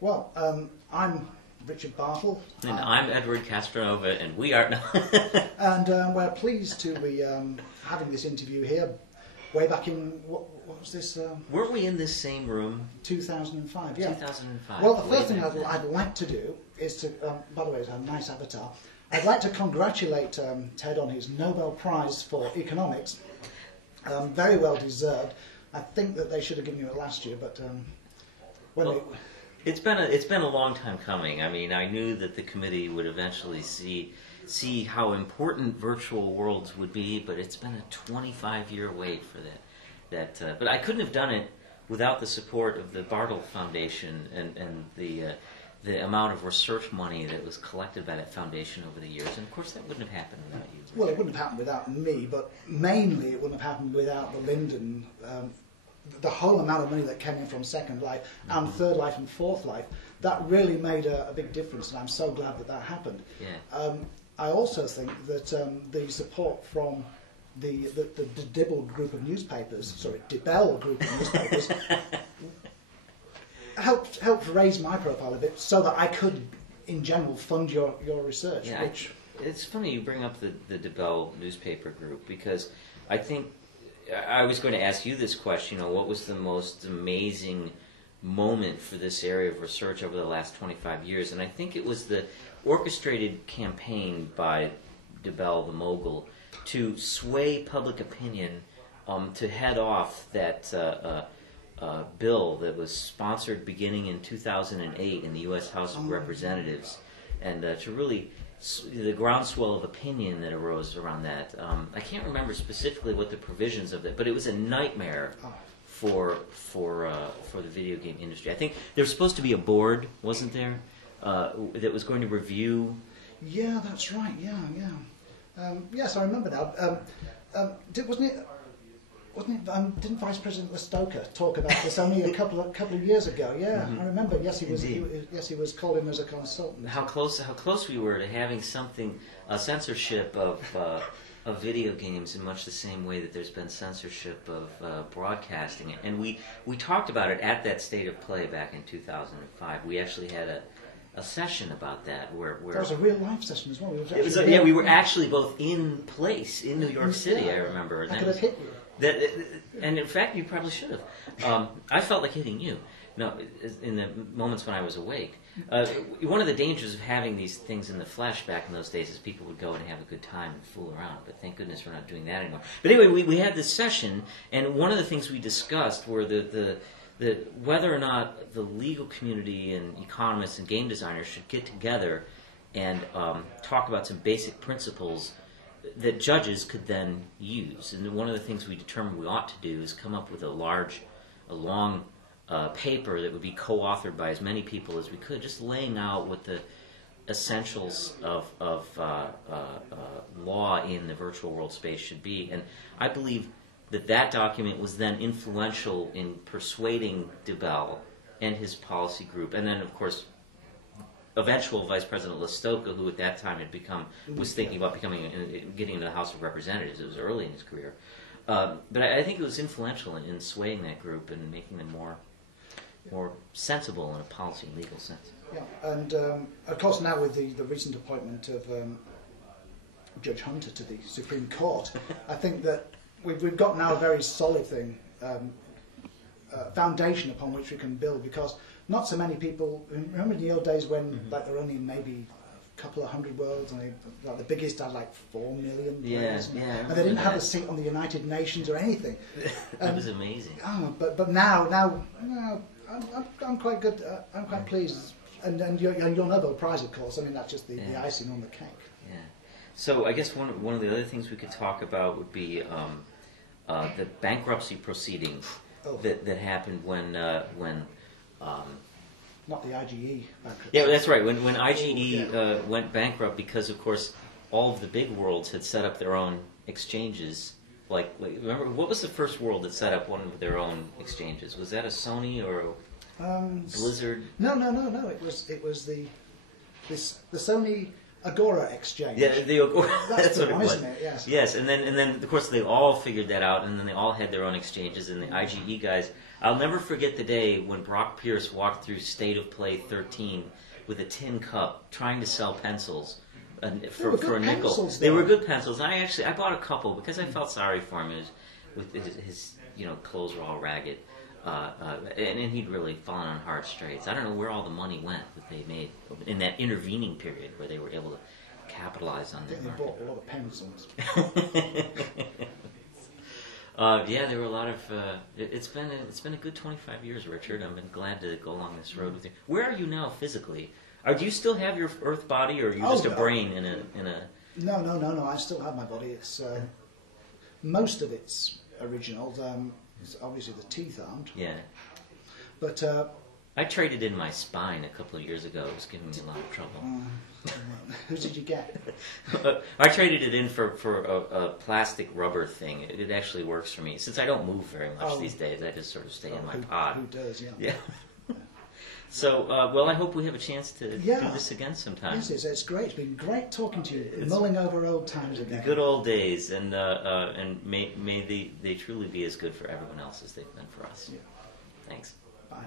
Well, I'm Richard Bartle. And I'm Edward Castronova, and we are... And we're pleased to be having this interview here. Way back in, what was this? Weren't we in this same room? 2005, yeah. 2005. Well, the first thing I'd like to do is to, by the way, it's a nice avatar. I'd like to congratulate Ted on his Nobel Prize for Economics. Very well deserved. I think that they should have given you it last year, but it's been a long time coming. I mean, I knew that the committee would eventually see how important virtual worlds would be, but it's been a 25-year wait for that. But I couldn't have done it without the support of the Bartle Foundation and the amount of research money that was collected by that foundation over the years. And of course, that wouldn't have happened without you. Well, it wouldn't have happened without me, but mainly it wouldn't have happened without the Linden. The whole amount of money that came in from Second Life and Third Life and Fourth Life, that really made a big difference, and I'm so glad that that happened. Yeah. I also think that the support from the Dibble group of newspapers, sorry, Dibble group of newspapers, helped raise my profile a bit so that I could, in general, fund your research. Yeah, it's funny you bring up the Dibble newspaper group, because I think I was going to ask you this question. What was the most amazing moment for this area of research over the last 25 years? And I think it was the orchestrated campaign by Dibble, the mogul, to sway public opinion to head off that bill that was sponsored beginning in 2008 in the U.S. House of Representatives, and to really the groundswell of opinion that arose around that. I can't remember specifically what the provisions of it, but it was a nightmare for the video game industry. I think there was supposed to be a board, wasn't there, that was going to review. Yeah, that's right. Yeah. Yes, I remember now. Didn't Vice President Listoka talk about this only a couple of years ago? Yeah, I remember. Yes, he was called in as a consultant. How close we were to having something, a censorship of video games, in much the same way that there's been censorship of broadcasting. And we talked about it at that State of Play back in 2005. We actually had a session about that where that was a real life session as well. We were actually both in place in New York City. Yeah, I remember. I could have hit you. And in fact, you probably should have. I felt like hitting you. No, in the moments when I was awake. One of the dangers of having these things in the flesh back in those days is people would go and have a good time and fool around. But thank goodness we're not doing that anymore. But anyway, we had this session, and one of the things we discussed were the whether or not the legal community and economists and game designers should get together and talk about some basic principles that judges could then use. And one of the things we determined we ought to do is come up with a long paper that would be co-authored by as many people as we could, just laying out what the essentials of law in the virtual world space should be. And I believe that document was then influential in persuading Dibble and his policy group, and then, of course, eventual Vice President Listoka, who at that time was thinking about getting into the House of Representatives. It was early in his career. But I think it was influential in swaying that group and making them more sensible in a policy and legal sense. Yeah, and of course now with the recent appointment of Judge Hunter to the Supreme Court, I think that we've got now a very solid foundation upon which we can build, because not so many people remember in the old days when like there were only maybe a couple of hundred worlds, and the biggest had like 4 million players, and they didn't have a seat on the United Nations or anything. It was amazing. But now I'm quite good. I'm quite pleased, and your Nobel Prize, of course. I mean, that's just the icing on the cake. Yeah. So I guess one of the other things we could talk about would be the bankruptcy proceeding that happened when not the IGE bankruptcy. Yeah, that's right. When IGE went bankrupt, because of course all of the big worlds had set up their own exchanges. Like remember, what was the first world that set up one of their own exchanges? Was that a Sony or a Blizzard? No. It was the Sony. Agora exchange. Yeah, that's the what it one, was. isn't it? Yes. Yes, and then of course they all figured that out, and then they all had their own exchanges. And the IGE guys, I'll never forget the day when Brock Pierce walked through State of Play 13 with a tin cup trying to sell pencils for a nickel. Pencils, they were good pencils. And I bought a couple because I felt sorry for him. With his clothes were all ragged. And he'd really fallen on hard straits. I don't know where all the money went that they made in that intervening period where they were able to capitalize on their market. They bought a lot of pencils. Yeah, there were a lot of. It's been a good 25 years, Richard. I've been glad to go along this road with you. Where are you now physically? Do you still have your Earth body, or are you just a brain in a? No. I still have my body. It's most of it's original. Obviously, the teeth aren't. Yeah. But I traded in my spine a couple of years ago. It was giving me a lot of trouble. Who did you get? I traded it in for a plastic rubber thing. It actually works for me. Since I don't move very much these days, I just sort of stay in my pod. Who does, yeah. Yeah. So, well, I hope we have a chance to do this again sometime. Yes, it's great. It's been great talking to you, mulling over old times again. The good old days, and may they truly be as good for everyone else as they've been for us. Yeah. Thanks. Bye.